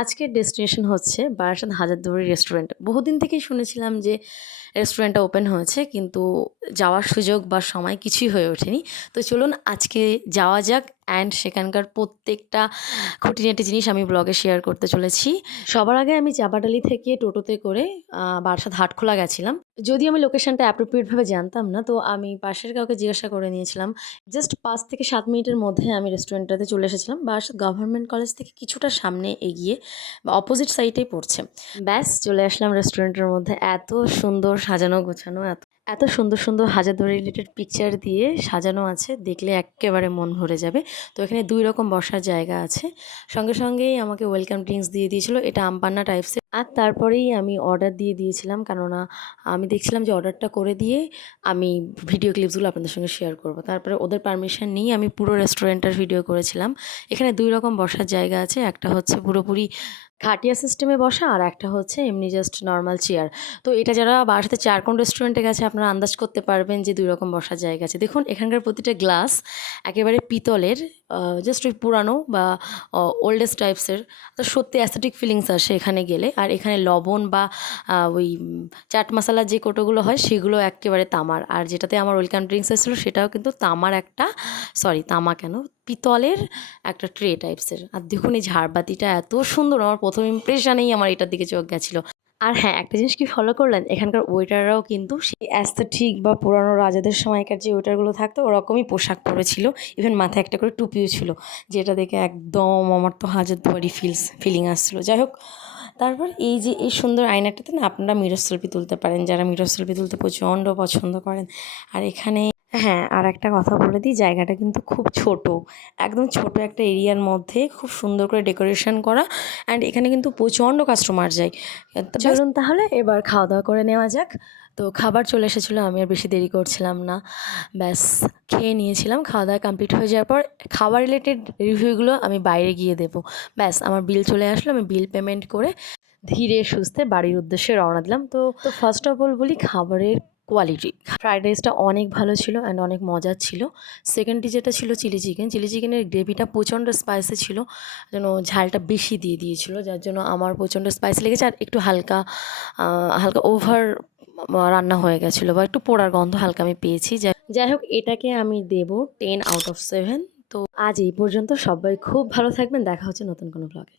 আজকের ডেস্টিনেশন হচ্ছে বারাসাত হাজারদুয়ারি রেস্টুরেন্ট। বহুদিন থেকেই শুনেছিলাম যে রেস্টুরেন্টটা ওপেন হয়েছে, কিন্তু যাওয়ার সুযোগ বা সময় কিছুই হয়ে ওঠেনি। তো চলুন আজকে যাওয়া যাক অ্যান্ড সেখানকার প্রত্যেকটা খুঁটিনাটি জিনিস আমি ব্লগে শেয়ার করতে চলেছি। সবার আগে আমি চাপাডালি থেকে টোটোতে করে বারাসাত হাটখোলা গেছিলাম। যদিও আমি লোকেশনটা অ্যাপ্রোপ্রিয়েটভাবে জানতাম না, তো আমি পাশের কাউকে জিজ্ঞাসা করে নিয়েছিলাম। জাস্ট ৫ থেকে ৭ মিনিটের মধ্যে আমি রেস্টুরেন্টটাতে চলে এসেছিলাম। বারাসাত গভর্নমেন্ট কলেজ থেকে কিছুটা সামনে এগিয়ে বা অপোজিট সাইডেই পড়ছে। ব্যাস চলে আসলাম রেস্টুরেন্টের মধ্যে। এত সুন্দর সাজানো গোছানো, এত সুন্দর সুন্দর হাজারদুয়ারি রিলেটেড পিকচার দিয়ে সাজানো আছে, দেখলে এক্কেবারে মন ভরে যাবে। তো এখানে ২ রকম বসার জায়গা আছে। সঙ্গে সঙ্গেই আমাকে ওয়েলকাম ড্রিঙ্কস দিয়ে দিয়েছিল, এটা আমপান্না টাইপসের। আর তারপরেই আমি অর্ডার দিয়ে দিয়েছিলাম, কেননা আমি দেখছিলাম যে অর্ডারটা করে দিয়ে আমি ভিডিও ক্লিপসগুলো আপনাদের সঙ্গে শেয়ার করব। তারপরে ওদের পারমিশন নিয়ে আমি পুরো রেস্টুরেন্টের ভিডিও করেছিলাম। এখানে ২ রকম বসার জায়গা আছে, একটা হচ্ছে পুরোপুরি খাটিয়া সিস্টেমে বসা, আর একটা হচ্ছে এমনি জাস্ট নর্মাল চেয়ার। তো এটা যারা বারাসাতে চারকোন রেস্টুরেন্টে গেছে আপনারা আন্দাজ করতে পারবেন যে ২ রকম বসার জায়গা আছে। দেখুন এখানকার প্রতিটা গ্লাস একেবারে পিতলের, জাস্ট ওই পুরানো বা ওল্ডেস্ট টাইপসের। তো সত্যি অ্যাস্থেটিক ফিলিংস আসে এখানে গেলে। আর এখানে লবণ বা ওই চাট মশলার যে কোটোগুলো হয় সেগুলো এক্কেবারে তামার। আর যেটাতে আমার ওয়েলকাম ড্রিঙ্কস এসেছিলো সেটাও কিন্তু তামার একটা, সরি তামা কেন, পিতলের একটা ট্রে টাইপসের। আর দেখুন এই ঝাড়বাতিটা এত সুন্দর, আমার প্রথম ইমপ্রেশনেই আমার এটার দিকে চোখ গেছিলো। আর হ্যাঁ, একটা জিনিস কি ফলো করলেন, এখানকার ওয়েটাররাও কিন্তু সেই অ্যাস্থেটিক বা পুরানো রাজাদের সময়কার যে ওয়েটারগুলো থাকতো ওরকমই পোশাক পরেছিল। ইভেন মাথায় একটা করে টুপিও ছিল, যেটা দেখে একদম আমার তো হাজারদুয়ারি ফিলিং আসছিলো। যাই হোক, তারপর এই যে এই সুন্দর আয়নাটাতে না আপনারা মিরর সেলফি তুলতে পারেন, যারা মিরর সেলফি তুলতে প্রচণ্ড পছন্দ করেন। আর এখানে হ্যাঁ, আর একটা কথা বলে দিই, জায়গাটা কিন্তু খুব ছোট, একদম ছোট একটা এরিয়ার মধ্যে খুব সুন্দর করে ডেকোরেশন করা। অ্যান্ড এখানে কিন্তু প্রচণ্ড কাস্টমার যায়। তো চলুন তাহলে এবার খাওয়া দাওয়া করে নেওয়া যাক। তো খাবার চলে এসেছিলো, আমি আর বেশি দেরি করছিলাম না, ব্যাস খেয়ে নিয়েছিলাম। খাওয়া দাওয়া কমপ্লিট হয়ে যাওয়ার পর খাবার রিলেটেড রিভিউগুলো আমি বাইরে গিয়ে দেবো। ব্যাস আমার বিল চলে আসলো, আমি বিল পেমেন্ট করে ধীরে সুস্থে বাড়ির উদ্দেশ্যে রওনা দিলাম। তো ফার্স্ট অফ অল বলি খাবারের কোয়ালিটি। ফ্রাইড রাইসটা অনেক ভালো ছিল অ্যান্ড অনেক মজার ছিল। সেকেন্ডটি যেটা ছিল চিলি চিকেনের গ্রেভিটা প্রচণ্ড স্পাইসি ছিল, যেন ঝালটা বেশি দিয়ে দিয়েছিল, যার জন্য আমার প্রচণ্ড স্পাইসি লেগেছে। আর একটু হালকা হালকা ওভার রান্না হয়ে গেছিলো, বা একটু পোড়ার গন্ধ হালকা আমি পেয়েছি। যাই হোক, এটাকে আমি দেবো 10 আউট অফ 7। তো আজ এই পর্যন্ত, সবাই খুব ভালো থাকবেন, দেখা হচ্ছে নতুন কোনো ব্লগে।